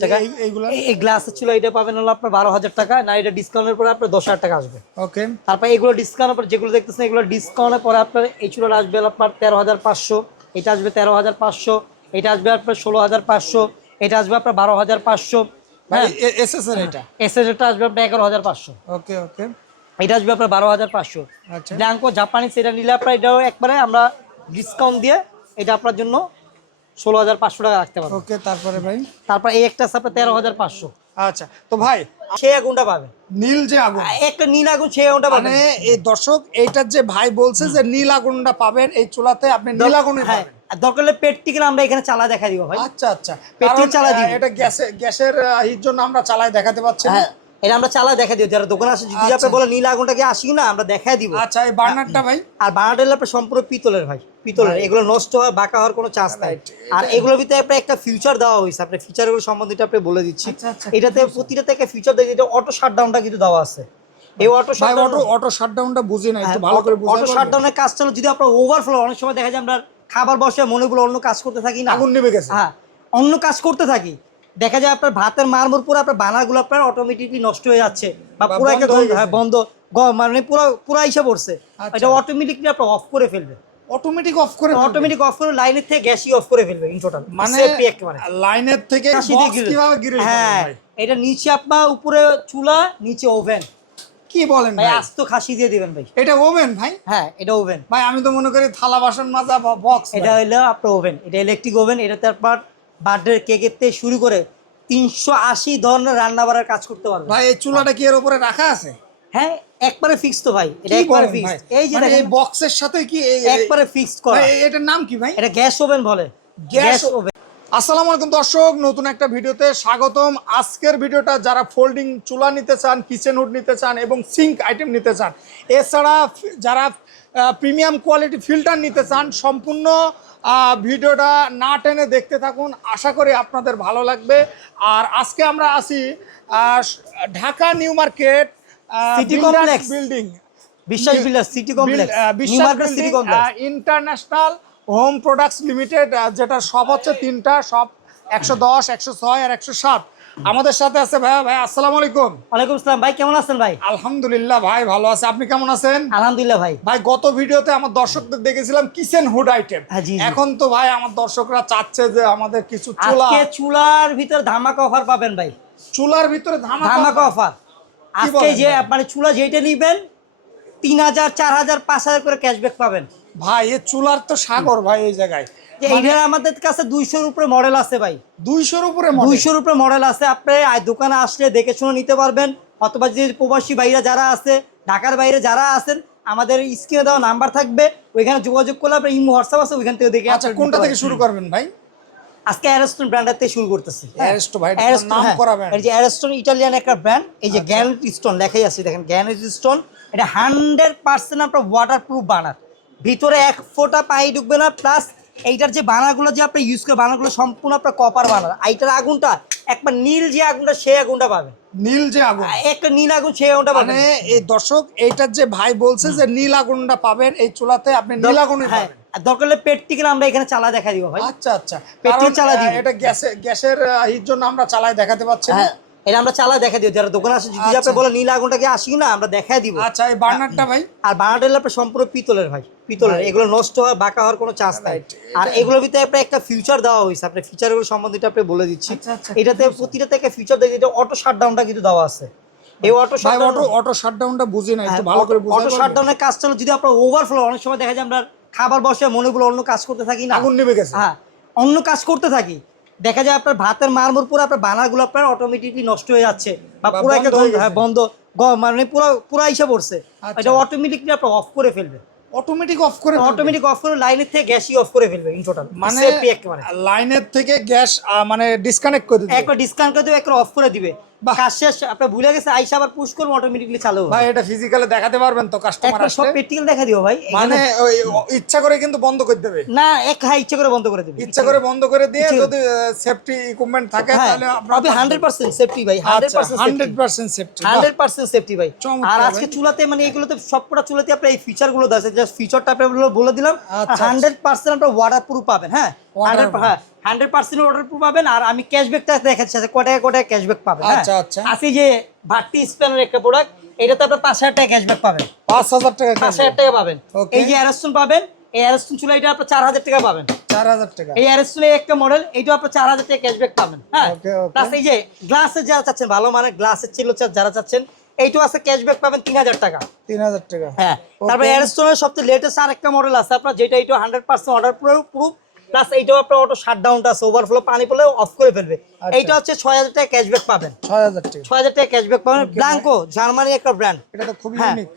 এই- ছিল এটা পাবেন হলো আপনার বারো হাজার টাকা না এটা ডিসকাউন্টের পরে আপনার দশ হাজার টাকা আসবে। ওকে। তারপর এগুলো ডিসকাউন্টের পর যেগুলো দেখতেছেন এগুলো ডিসকাউন্টের পরে আপনার এই চুলাটা আসবে আপনার তেরো হাজার পাঁচশো এটা আসবে তেরো হাজার পাঁচশো এটা আসবে আপনার ষোলো হাজার পাঁচশো এটা আসবে আপনার বারো হাজার পাঁচশো হ্যাঁ। এসএসএর এটা? আসবে আপনার এগারো হাজার পাঁচশো। ওকে ওকে। এটা আসবে আপনার বারো হাজার পাঁচশো। আচ্ছা। ব্ল্যাঙ্কো জাপানি সেটা নিলে আপনার এটাও একবারে আমরা ডিসকাউন্ট দিয়ে এটা আপনার জন্য ষোলো হাজার পাঁচশো টাকা রাখতে ওকে তারপরে ভাই? তারপর এই একটা আছে আপনার তেরো হাজার পাঁচশো। আচ্ছা তো ভাই সেই আগুনটা পাবে। নীল যে আগুন। একটা নীল আগুন সেই আগুনটা পাবে। মানে এই দর্শক এইটার যে ভাই বলছে যে নীল আগুনটা পাবেন এই চুলাতে আপনি নীল আগুনই হ্যাঁ পাবেন। দরকার হলে পেট আমরা এখানে চালা দেখা দিব ভাই। আচ্ছা আচ্ছা। চালা দিব। এটা গ্যাসের গ্যাসের জন্য আমরা চালাই দেখাতে পাচ্ছি না। হ্যাঁ এটা আমরা চালা দেখা দিই যারা দোকানে আসে যদি আচ্ছা। আপনি বলে নীল আগুনটাকে আসি না আমরা দেখাই দিব। আচ্ছা এই বার্নারটা ভাই? আর হলে আপনার সম্পূর্ণ পিতলের ভাই পিতলের এগুলো নষ্ট হওয়ার বাঁকা হওয়ার কোনো চান্স নাই। আর এগুলোর ভিতরে আপনার একটা ফিউচার দেওয়া হয়েছে আপনার ফিচারগুলো সম্বন্ধে আপনি বলে দিচ্ছি। আচ্ছা, আচ্ছা, এটাতে প্রতিটাতে একটা ফিচার দেখি এটা অটো শাটডাউনটা কিন্তু দেওয়া আছে। এই অটো ভাই অটো অটো শাটডাউনটা বুঝি না একটু ভালো করে অটো বুঝাই শাটডাউনের কাজটা হলো যদি আপনার ওভারফ্লো অনেক সময় দেখা যায় আমরা খাবার বসে মনে অন্য কাজ করতে থাকি না। আগুন নেমে গেছে। হ্যাঁ অন্য কাজ করতে থাকি। দেখা যায় আপনার ভাতের মারমুর পুরো আপনার বানারগুলো আপনার অটোমেটিকলি নষ্ট হয়ে যাচ্ছে বা পুরো একটা বন্ধ হয়ে বন্ধ গ- মানে পুরো পুরো এসে পড়ছে। আচ্ছা। এটা অটোমেটিকলি আপনার অফ করে ফেলবে। অটোমেটিক অফ করে অটোমেটিক অফ করে লাইনের থেকে গ্যাসই অফ করে ফেলবে ইন টোটাল মানে লাইনের থেকে। কীভাবে হ্যাঁ। এটা নিচে আপনার উপরে চুলা নিচে ওভেন কি বলেন ভাই আস্ত খাসি দিয়ে দিবেন ভাই। এটা ওভেন ভাই? হ্যাঁ এটা ওভেন ভাই আমি তো মনে করি থালা বাসন মাজা বক্স এটা হলো আপনার ওভেন এটা ইলেকট্রিক ওভেন এটাতে আপনার বার্থডে কেকের থেকে শুরু করে তিনশো আশি ধরনের রান্না বাড়ার কাজ করতে পারবে। ভাই এই চুলাটা কি এর উপরে রাখা আছে? হ্যাঁ একবারে ফিক্স তো ভাই এটা একবারে ফিক্স এই যে মানে এই বক্সের সাথে কি একবারে ফিক্স করা। ভাই, এটার নাম কি ভাই? এটা গ্যাস ওভেন বলে। Gas oven. আসসালামু আলাইকুম দর্শক নতুন একটা ভিডিওতে স্বাগতম। আজকের ভিডিওটা যারা ফোল্ডিং চুলা নিতে চান কিচেন হুড নিতে চান এবং সিঙ্ক আইটেম নিতে চান এছাড়া যারা প্রিমিয়াম কোয়ালিটি ফিল্টার নিতে চান সম্পূর্ণ ভিডিওটা না টেনে দেখতে থাকুন। আশা করি আপনাদের ভালো লাগবে। আর আজকে আমরা আসি Dhaka new market building Biswas builder city complex international home products limited যেটা সব হচ্ছে তিনটা সব একশো দশ একশো ছয় আর একশো সাত। আমাদের সাথে আছে ভাইয়া ভাই আসসালামু আলাইকুম। ওয়ালাইকুম আসসালাম ভাই কেমন আছেন ভাই? আলহামদুলিল্লাহ ভাই ভালো আছে। আপনি কেমন আছেন? আলহামদুলিল্লাহ ভাই। ভাই গত ভিডিওতে আমার দর্শকদের দেখেছিলাম কিচেন হুড আইটেম। হ্যাঁ। এখন তো ভাই আমার দর্শকরা চাচ্ছে যে আমাদের কিছু চুলা চুলার ভিতর ধামাকা অফার পাবেন ভাই। চুলার ভিতরে ধামাকা ধামাকা অফার আজকে যে মানে চুলা যেটা নিবেন তিন হাজার চার হাজার পাঁচ হাজার করে ক্যাশব্যাক পাবেন। ভাই এ চুলার তো সাগর ভাই এই জায়গায়। এইটার আমাদের কাছে দুইশোর উপরে মডেল আছে ভাই। দুইশোর উপরে। দুইশোর উপরে মডেল আছে। আপনি দোকানে আসলে দেখে শুনে নিতে পারবেন। অথবা যে প্রবাসী ভাইরা যারা আছে ঢাকার বাইরে যারা আছেন আমাদের স্ক্রিনে দেওয়া নাম্বার থাকবে। ওইখানে যোগাযোগ করলে আপনার ইমো হোয়াটসঅ্যাপ আছে ওইখান থেকে দেখে আচ্ছা কোনটা থেকে শুরু করবেন ভাই? আজকে অ্যারস্টন ব্র্যান্ডের থেকে শুরু করতেছি। অ্যারেস্টো ভাই, এটা তো অ্যারস্টন, নাম। করা brand। এই যে অ্যারস্টন ইটালিয়ান একটা ব্র্যান্ড এই যে গ্যানেট স্টোন লেখাই আছে দেখেন গ্যানেট স্টোন এটা হান্ড্রেড পার্সেন্ট আপনার ওয়াটার প্রুফ বানার ভিতরে এক ফোঁটা পাই ঢুকবে না প্লাস এইটার যে বানারগুলো যে আপনি ইউজ করে বানারগুলো সম্পূর্ণ আপনার কপার বানার এইটার আগুনটা একবার নীল যে আগুনটা সেই আগুনটা পাবে নীল যে আগুন? একটা নীল আগুন সেই আগুনটা পাবে মানে এই দর্শক এইটার যে ভাই বলছে যে নীল আগুনটা পাবেন এই চুলাতে আপনি নীল আগুনই হ্যাঁ পাবেন। দরকার হলে পেট টিকে আমরা এখানে চালা দেখা দিব ভাই। আচ্ছা আচ্ছা। পেট্রোল চালা দিব। এটা গ্যাসের গ্যাসের জন্য আমরা চালাই দেখাতে পাচ্ছি না। হ্যাঁ এটা আমরা চালা দেখা দিই যারা দোকানে আসে যদি আপনি আচ্ছা। বলে নীল আগুনটাকে আসি না? আমরা দেখাই দিব। আচ্ছা এই বার্নারটা ভাই? আর হলো আপনার সম্পূর্ণ পিতলের ভাই। পিতলের এগুলো নষ্ট হওয়ার বাঁকা হওয়ার কোনো চান্স নাই। আর এগুলোর ভিতরে আপনার একটা ফিউচার দেওয়া হয়েছে। আপনার ফিচারগুলো সম্বন্ধে আপনি বলে দিচ্ছি। আচ্ছা, আচ্ছা, এটাতে প্রতিটাতে একটা ফিউচার দেখি এটা অটো শাটডাউনটা কিন্তু দেওয়া আছে। এই অটো শাটডাউন অটো শাটডাউনটা বুঝি না একটু ভালো করে অটো? শাটডাউনের কাজটা হলো যদি আপনার ওভারফ্লো অনেক সময় দেখা যায় আমরা খাবার বসে মনে বলে অন্য কাজ করতে থাকি না। আগুন নেমে গেছে। হ্যাঁ অন্য কাজ করতে থাকি। দেখা যায় আপনার ভাতের মারমুর পুরো আপনার বানারগুলো আপনার অটোমেটিকলি নষ্ট হয়ে যাচ্ছে বা পুরো একটা বন্ধ হয়ে। বন্ধ মানে পুরো পুরো এসে পড়ছে আচ্ছা। এটা অটোমেটিকলি আপনার অফ করে ফেলবে অটোমেটিক অফ করে অটোমেটিক অফ করে লাইনের থেকে গ্যাসই অফ করে ফেলবে ইন টোটাল মানে লাইনের থেকে গ্যাস মানে ডিসকানেক্ট করে দিবে একবার ডিসকানেক্ট করে দিবে একবার অফ করে দিবে। কাজ শেষ আপনার ভুলে গেছে আইসা আবার পুশ করব অটোমেটিকলি চালু। ভাই এটা ফিজিক্যালি দেখাতে পারবেন তো কাস্টমার একবার সব প্র্যাকটিক্যাল দেখা দিও ভাই মানে ইচ্ছা করে কিন্তু বন্ধ করে দেবে। না এক হ্যাঁ ইচ্ছে করে বন্ধ করে দিবে। ইচ্ছা করে বন্ধ করে দিয়ে যদি সেফটি ইকুইপমেন্ট থাকে হ্যাঁ তাহলে আপনি সেফটি ভাই hundred percent hundred percent safety hundred percent safety ভাই। আর ভাই। আজকে চুলাতে মানে এগুলোতে সবকটা চুলাতে আপনার এই ফিচারগুলো আছে জাস্ট ফিচারটা আপনার বলে দিলাম হান্ড্রেড পার্সেন্ট আপনার ওয়াটার প্রুফ পাবেন হ্যাঁ? হ্যাঁ হান্ড্রেড পার্সেন্ট অর্ডার প্রুফ পাবেন আর আমি ক্যাশব্যাকটা দেখাচ্ছি কটায় ক্যাশব্যাক পাবেন হ্যাঁ? আচ্ছা, আচ্ছা। আছে যে ভাট্টি স্প্যানের একটা প্রোডাক্ট এটাতে আপনার পাঁচ হাজার টাকা ক্যাশব্যাক পাবেন। পাঁচ হাজার টাকা পাঁচ হাজার টাকা পাবেন। এই যে অ্যারস্টন পাবেন এই অ্যারস্টন চুলা এটা আপনার চার হাজার টাকা পাবেন। চার হাজার টাকা। এই অ্যারস্টনের একটা মডেল এইটা আপনার চার হাজার টাকা ক্যাশব্যাক পাবেন হ্যাঁ. প্লাস এই যে গ্লাসের যারা চাচ্ছেন ভালো মানে গ্লাসের যারা চাচ্ছেন এইটাও আছে ক্যাশব্যাক পাবেন তিন হাজার টাকা। তিন হাজার টাকা। হ্যাঁ তারপরে অ্যারস্টনের সবচেয়ে লেটেস্ট আর একটা মডেল আছে আপনার যেটা এইটা hundred percent order proof plus এইটাও আপনার অটো শাট ডাউনটা আছে ওভারফ্লো পানি পড়লে অফ করে ফেলবে। আচ্ছা। এইটা হচ্ছে ছয় হাজার টাকা ক্যাশব্যাক পাবেন। ছয় হাজার টাকা। ছয় হাজার টাকা ক্যাশব্যাক পাবেন। ব্ল্যাঙ্কো জার্মানি একটা ব্র্যান্ড এটা তো খুবই হ্যাঁ ইউনিক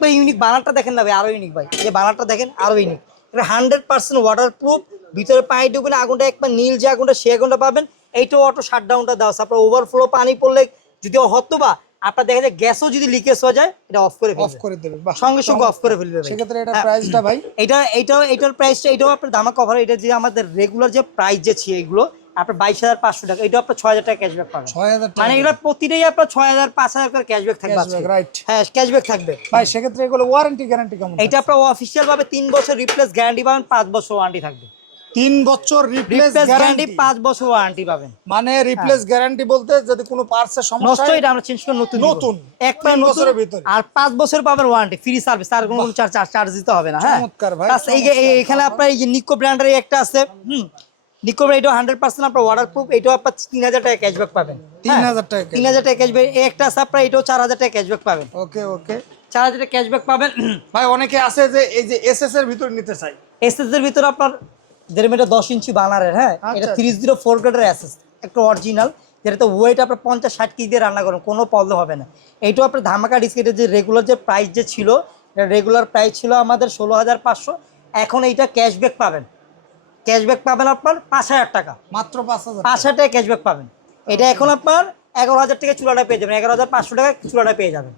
হ্যাঁ ইউনিক বানারটা দেখেন না ভাই আরও ইউনিক ভাই। এই বানারটা দেখেন আরও ইউনিক এটা হান্ড্রেড পার্সেন্ট ওয়াটার প্রুফ ভিতরে পানি ঢুকবে না আগুনটা একবার নীল যে আগুনটা সে আগুনটা পাবেন। এইটাও অটো শাট ডাউনটা দেওয়া আছে। আপনার ওভারফ্লো পানি পড়লে যদি হতো বা আপনার দেখা যায় গ্যাসও যদি লিকেজ হয়ে যায় এটা অফ করে অফ করে দেবে সঙ্গে সঙ্গে অফ করে ফেলবে ভাই। সেক্ষেত্রে এটা হ্যাঁ। প্রাইসটা ভাই? এটা এটাও এটার প্রাইসটা এটাও আপনার দামা কভার এটা যে আমাদের রেগুলার যে প্রাইস যে ছিল এগুলো আপনার বাইশ হাজার পাঁচশো টাকা এটাও আপনার ছয় হাজার টাকা ক্যাশব্যাক পাবেন। ছয় হাজার টাকা। মানে এগুলো প্রতিটাই আপনার ছয় হাজার পাঁচ হাজার করে ক্যাশব্যাক থাকবে। Cashback, হ্যাঁ ক্যাশব্যাক থাকবে। ভাই সেক্ষেত্রে এগুলো ওয়ারেন্টি গ্যারান্টি কেমন এটা আপনার অফিসিয়াল ভাবে তিন বছর রিপ্লেস গ্যারান্টি পাবেন পাঁচ বছর ওয়ারেন্টি থাকবে। তিন বছর রিপ্লেস গ্যারান্টি পাঁচ বছর ওয়ারেন্টি পাবেন। মানে রিপ্লেস গ্যারান্টি বলতে যদি কোনো পার্টসের সমস্যা নষ্ট হয়, এটা আমরা চেঞ্জ করে নতুন নতুন। তিন নতুন বছরের ভিতরে। আর পাঁচ বছর পাবেন ওয়ারেন্টি ফ্রি সার্ভিস আর কোনো চার্জ চার্জ দিতে হবে না হ্যাঁ। চমৎকার ভাই, এখানে আপনার এই যে নিকো ব্র্যান্ডের একটা আছে হুম। নিকো ব্র্যান্ড এটা হান্ড্রেড পার্সেন্ট আপনার ওয়াটার প্রুফ এটাও আপনার তিন হাজার টাকা ক্যাশব্যাক পাবেন তিন হাজার টাকা তিন হাজার টাকা ক্যাশব্যাক একটা আছে আপনার এটাও চার হাজার টাকা ক্যাশব্যাক পাবেন। ওকে ওকে। চার হাজার টাকা ক্যাশব্যাক পাবেন ভাই অনেকে আছে যে এই যে এসএস এর ভিতর নিতে চাই এসএস এর ভিতরে আপনার দেড় মিটার দশ ইঞ্চি বানারের হ্যাঁ? আচ্ছা, এটা। থ্রি জিরো ফোর গ্রেডের অ্যাসেস একটা অরিজিনাল যেটাতে ওয়েট আপনার পঞ্চাশ ষাট কেজি দিয়ে রান্না করেন কোনো প্রবলেম হবে না। এইটাও আপনার ধামাকা ডিসকেটের যে রেগুলার যে প্রাইস যে ছিল রেগুলার প্রাইস ছিল আমাদের ষোলো হাজার পাঁচশো। এখন এইটা ক্যাশব্যাক পাবেন। ক্যাশব্যাক পাবেন আপনার পাঁচ হাজার টাকা। মাত্র পাঁচ হাজার পাঁচ হাজার টাকা। ক্যাশব্যাক পাবেন। এটা এখন আপনার এগারো হাজার টাকা চুলাটা পেয়ে যাবেন। এগারো হাজার পাঁচশো টাকা চুলাটা পেয়ে যাবেন।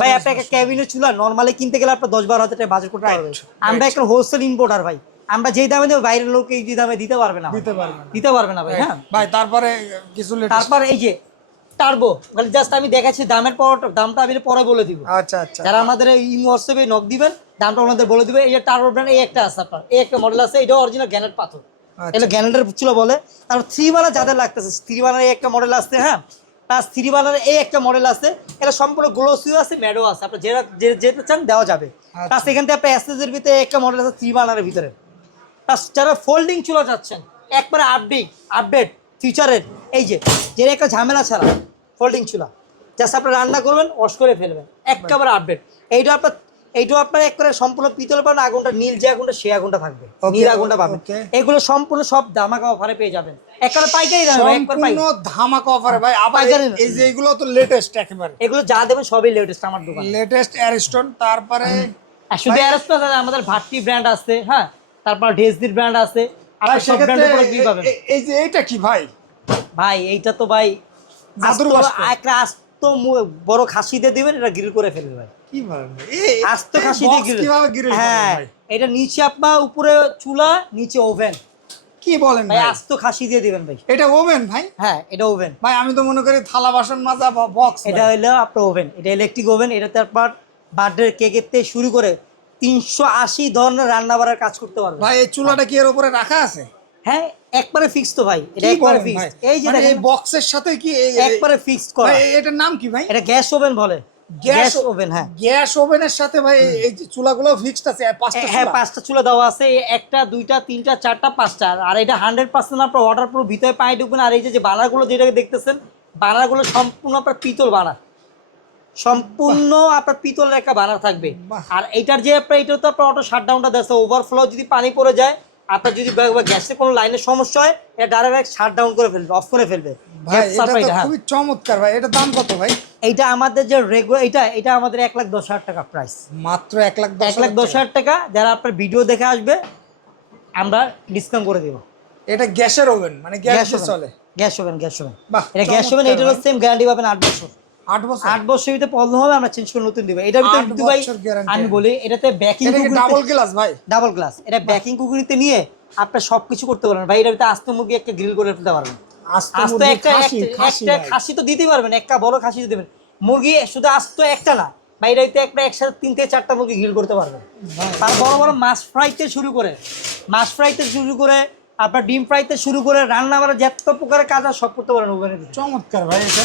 ভাই হাজার আপনি একটা ক্যাবিনের চুলা নর্মালি কিনতে গেলে আপনার দশ বারো হাজার টাকা বাজার করতে পারবেন আমরা একটা হোলসেল ইম্পোর্টার ভাই। আমরা যেই দামে দেবো বাইরের লোক এই দামে দিতে পারবে না। দিতে পারবে না। দিতে পারবে না ভাই হ্যাঁ ভাই তারপরে কিছু তারপর এই যে টার্বো জাস্ট আমি দেখাচ্ছি দামের পর দামটা আমি পরে বলে দিব। আচ্ছা আচ্ছা। যারা আমাদের হোয়াটসঅ্যাপে নক দিবেন দামটা ওনাদের বলে দিবে এই যে টার্বো ব্র্যান্ড এই একটা আছে আপনার। এই একটা মডেল আছে এটা অরিজিনাল গ্যানেট পাথর। আচ্ছা। এটা গ্যানেটের চুলো বলে। তারপর থ্রি বানার যাদের লাগতেছে থ্রি বানার এই একটা মডেল আসছে হ্যাঁ? প্লাস থ্রি বানার এই একটা মডেল আছে এটা সম্পূর্ণ গ্লোসিও আছে ম্যাডো আছে। আপনার যেটা যেতে চান দেওয়া যাবে। আচ্ছা। প্লাস এখান থেকে আপনার এসএসের ভিতরে একটা মডেল আছে থ্রি বানারের ভিতরে। যারা ফোল্ডিং চুলো চাচ্ছেন একবারে আপডেট আপডেট ফিচারের এই যে যে একটা ঝামেলা ছাড়া ফোল্ডিং চুলা জাস্ট আপনি রান্না করবেন ওয়াশ করে ফেলবেন একেবারে আপডেট এইটা আপনার এইটা আপনার একবারে সম্পূর্ণ পিতল পাবেন আগুনটা নীল যে আগুনটা সে আগুনটা থাকবে নীল আগুনটা পাবেন। এগুলো সম্পূর্ণ সব দামাকা অফারে পেয়ে যাবেন। একবারে পাইকারি দামে সম্পূর্ণ ধামাকা অফারে ভাই। আবার এই- যে এগুলো তো লেটেস্ট একেবারে। এগুলো যা দেবেন সবই লেটেস্ট আমার দোকানে। লেটেস্ট অ্যারিস্টন তারপরে শুধু অ্যারোস্পাস আমাদের ভাট্টি ব্র্যান্ড আছে হ্যাঁ? তারপর ডেসদির ব্র্যান্ড আছে। আর সব ব্র্যান্ডের প্রোডাক্ট পাবেন? এই যে এইটা কি ভাই? ভাই এইটা তো ভাই জাদুর একটা আস্ত বড় খাসি দিয়ে দিবেন এটা গ্রিল করে ফেলবে ভাই। কি বলেন? এই- আস্ত খাসি দিয়ে গ্রিল কীভাবে গ্রিল হ্যাঁ ভাই? এটা নিচে আপনার উপরে চুলা নিচে ওভেন কি বলেন ভাই আস্ত খাসি দিয়ে দিবেন ভাই। এটা ওভেন ভাই? হ্যাঁ এটা ওভেন ভাই আমি তো মনে করি থালা বাসন মাজা বক্স এটা হলো আপনার ওভেন এটা ইলেকট্রিক ওভেন এটাতে আপনার বার্থডে কেকের থেকে শুরু করে তিনশো আশি ধরনের রান্না বাড়ার কাজ করতে পারবেন ভাই এই চুলাটা কি এর উপরে রাখা আছে? হ্যাঁ একবারে ফিক্স তো ভাই। এটা একবারে ফিক্স এই যে মানে এই বক্সের সাথে কি একবারে ফিক্সড করা। ভাই, এটার নাম কি ভাই? এটা গ্যাস ওভেন বলে। গ্যাস ওভেন হ্যাঁ। গ্যাস ওভেনের সাথে ভাই এই- যে চুলাগুলো ফিক্সড আছে পাঁচটা হ্যাঁ পাঁচটা চুলা দেওয়া আছে একটা দুইটা তিনটা চারটা পাঁচটা। আর এটা হান্ড্রেড পার্সেন্ট আপনার অর্ডার পুরো ভিতরে পায়ে ঢুকবেন আর এই যে যে বানারগুলো যেটাকে দেখতেছেন বানারগুলো সম্পূর্ণ আপনার পিতল বানার। সম্পূর্ণ আপনার পিতলের একটা বানার থাকবে। আর এইটার যে আপনার এটা তো আপনার অটো শাটডাউনটা দিচ্ছে ওভারফ্লো যদি পানি পড়ে যায় আপনার যদি গ্যাসের কোনো লাইনের সমস্যা হয় এটা ডাইরেক্ট শাটডাউন করে ফেলবে অফ করে ফেলবে। ভাই এটা তো। খুবই চমৎকার ভাই এটা দাম কত ভাই? এইটা আমাদের যে রেগুলার এটা এটা আমাদের এক লাখ দশ হাজার টাকা প্রাইস মাত্র এক লাখ এক লাখ দশ হাজার টাকা যারা আপনার ভিডিও দেখে আসবে আমরা ডিসকাউন্ট করে দেবো। এটা গ্যাসের ওভেন মানে গ্যাস চলে। গ্যাস ওভেন গ্যাস ওভেন এটা গ্যাস ওভেন এটারও সেম গ্যারান্টি পাবেন আট বছর। আট বছর? আট বছর ভিতরে প্রবলেম হবে আমরা চেঞ্জ করে নতুন দিব। এটার ভিতরে কিন্তু ভাই আমি বলি এটাতে ব্যাকিং ডাবল গ্লাস ভাই? ডাবল গ্লাস এটা ব্যাকিং কুকুরিতে নিয়ে আপনি সবকিছু করতে পারবেন। ভাই এটার ভিতরে আস্ত মুরগি একটা গ্রিল করে ফেলতে পারবেন। আস্ত একটা একটা- খাসি তো দিতেই পারবেন একটা বড় খাসি দিতে পারবেন। মুরগি শুধু আস্ত একটা না ভিতরে একটা একসাথে তিন থেকে চারটা মুরগি গ্রিল করতে পারবেন। তার বড় বড় মাছ ফ্রাইতে শুরু করে মাছ ফ্রাইতে শুরু করে আপনার ডিম ফ্রাইতে শুরু করে রান্না বাড়া যত প্রকারের কাজ সব করতে পারেন ওভেনের চমৎকার ভাই এটা।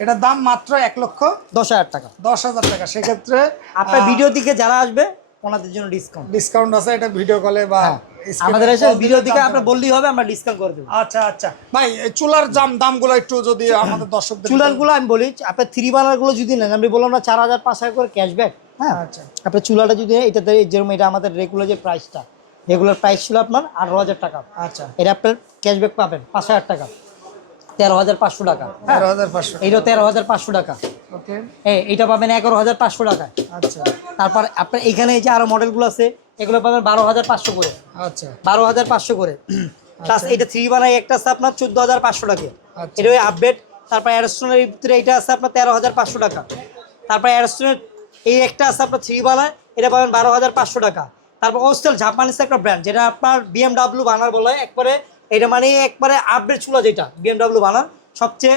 এটার দাম মাত্র এক লক্ষ দশ হাজার টাকা। দশ হাজার টাকা। সেক্ষেত্রে আপনার ভিডিও দিকে যারা আসবে ওনাদের জন্য ডিসকাউন্ট ডিসকাউন্ট আছে এটা ভিডিও কলে বা হ্যাঁ, আমাদের এসে ভিডিও দিকে আপনার বললেই হবে আমরা ডিসকাউন্ট করে দেবো। আচ্ছা আচ্ছা। ভাই চুলার দাম দামগুলো একটু যদি আমাদের দর্শকদের চুলারগুলো আমি বলি আপনার থ্রি বানারগুলো যদি নেন আমি বললাম না চার হাজার পাঁচ হাজার করে ক্যাশব্যাক হ্যাঁ? আচ্ছা। আপনার চুলাটা যদি এটাতে যেরকম এটা আমাদের রেগুলার যে প্রাইসটা রেগুলার প্রাইস ছিল আপনার আঠারো হাজার টাকা। আচ্ছা। এটা আপনার ক্যাশব্যাক পাবেন পাঁচ হাজার টাকা। তেরো হাজার পাঁচশো টাকা। হ্যাঁ তেরো হাজার পাঁচশো। এইটাও তেরো হাজার পাঁচশো টাকা। হ্যাঁ এইটা পাবেন এগারো হাজার পাঁচশো টাকা আচ্ছা। তারপর আপনার এখানে যে আরও মডেলগুলো আছে এগুলো পাবেন বারো হাজার পাঁচশো করে। আচ্ছা। বারো হাজার পাঁচশো করে। প্লাস এটা থ্রি বানাই একটা আছে আপনার চোদ্দ হাজার পাঁচশো টাকা। আচ্ছা। এটা ওই আপডেট তারপর অ্যারস্টোনের ভিতরে এটা আছে আপনার তেরো হাজার পাঁচশো টাকা। তারপর অ্যারস্টোনের এই একটা আছে আপনার থ্রি বানায় এটা পাবেন বারো হাজার পাঁচশো টাকা। তারপর ওস্টেল জাপানিজ একটা ব্র্যান্ড যেটা আপনার বিএমডাব্লিউ বানার বলে একবারে এটা মানে একবারে আপডেট চুলা যেটা বিএমডাব্লিউ বানার সবচেয়ে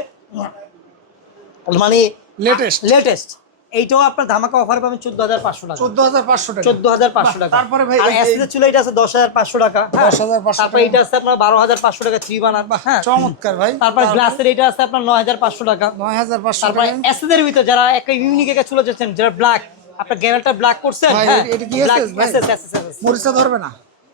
মানে লেটেস্ট লেটেস্ট এইটাও আপনার ধামাকা অফার পাবেন চোদ্দ হাজার পাঁচশো টাকা। চোদ্দ হাজার পাঁচশো টাকা। চোদ্দ হাজার পাঁচশো টাকা। তারপরে ভাই আর অ্যাসিডের চুলা এটা আছে দশ হাজার পাঁচশো টাকা। হ্যাঁ। 10,500 তারপর টাকা। এটা আছে আপনার বারো হাজার পাঁচশো টাকা থ্রি বানার হ্যাঁ? চমৎকার ভাই। তারপর গ্লাসের এটা আছে আপনার নয় হাজার পাঁচশো টাকা। নয় হাজার পাঁচশো তারপর অ্যাসিডের ভিতরে যারা একটা ইউনিক একটা চুলা চাচ্ছেন যারা ব্ল্যাক আপনার গ্যানেলটা ব্ল্যাক করছেন হ্যাঁ? এটা কি মরিচা ধরবে না?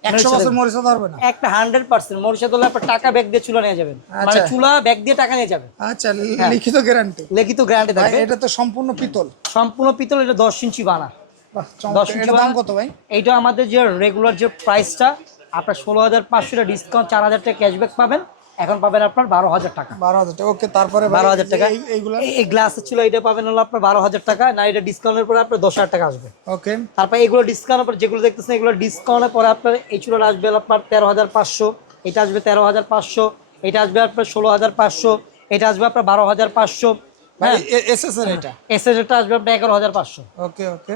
একশো মরিচা বছর মরিচা ধরবে না। একটা হান্ড্রেড পার্সেন্ট মরিচা তোলা আপনার টাকা ব্যাগ দিয়ে চুলা নিয়ে যাবেন। মানে আচ্ছা। চুলা ব্যাগ দিয়ে টাকা নিয়ে যাবেন। আচ্ছা লিখিত গ্যারান্টি লিখিত গ্যারান্টি থাকবে। এটা তো সম্পূর্ণ পিতল। সম্পূর্ণ পিতল এটা দশ ইঞ্চি বানা। বাহ, দশ চমৎকার। ইঞ্চি এটার দাম কত ভাই? এইটা আমাদের যে রেগুলার যে প্রাইসটা আপনার ষোলো হাজার পাঁচশো ডিসকাউন্ট চার হাজার টাকা ক্যাশব্যাক পাবেন। এখন পাবেন আপনার বারো হাজার টাকা। বারো হাজার টাকা ওকে তারপরে বারো হাজার টাকা। এই- এইগুলো? এই- গ্লাসের ছিল এটা পাবেন হলো আপনার বারো হাজার টাকা না এটা ডিসকাউন্টের পরে আপনার দশ হাজার টাকা আসবে। ওকে। তারপর এগুলো ডিসকাউন্টের পর যেগুলো দেখতেছেন এগুলো ডিসকাউন্টের পরে আপনার এই চুলোটা আসবে আপনার তেরো হাজার পাঁচশো এটা আসবে তেরো হাজার পাঁচশো এটা আসবে আপনার ষোলো হাজার পাঁচশো এটা আসবে আপনার বারো হাজার পাঁচশো হ্যাঁ। এর এটা? আসবে আপনার এগারো হাজার পাঁচশো। ওকে ওকে।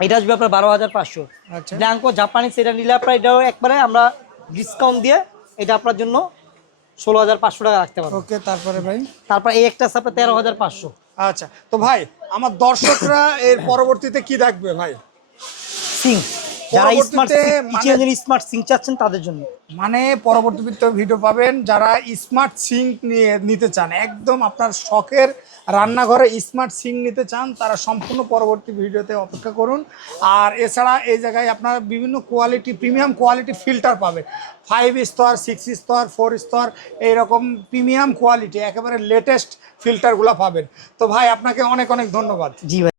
এটা আসবে আপনার বারো হাজার পাঁচশো। আচ্ছা। ব্ল্যাঙ্কো জাপানি সেটা নিলে আপনার এটাও একবারে আমরা ডিসকাউন্ট দিয়ে এটা আপনার জন্য ষোলো হাজার পাঁচশো টাকা রাখতে পারব। ওকে তারপরে ভাই? তারপর এই একটা আছে আপনার তেরো হাজার পাঁচশো। আচ্ছা তো ভাই আমার দর্শকরা এর পরবর্তীতে কি দেখবে ভাই? সিং। যারা স্মার্ট কিচেনের স্মার্ট সিং চাচ্ছেন তাদের জন্য। মানে পরবর্তীতে ভিডিও পাবেন যারা স্মার্ট সিঙ্ক নিয়ে নিতে চান। একদম আপনার শখের রান্নাঘরে স্মার্ট সিঙ্ক নিতে চান তারা সম্পূর্ণ পরবর্তী ভিডিওতে অপেক্ষা করুন। আর এছাড়া এই জায়গায় আপনারা বিভিন্ন কোয়ালিটি প্রিমিয়াম কোয়ালিটি ফিল্টার পাবেন। ফাইভ স্তর সিক্স স্তর ফোর স্তর এইরকম প্রিমিয়াম কোয়ালিটি একেবারে লেটেস্ট ফিল্টারগুলো পাবেন। তো ভাই আপনাকে অনেক অনেক ধন্যবাদ। জি ভাই।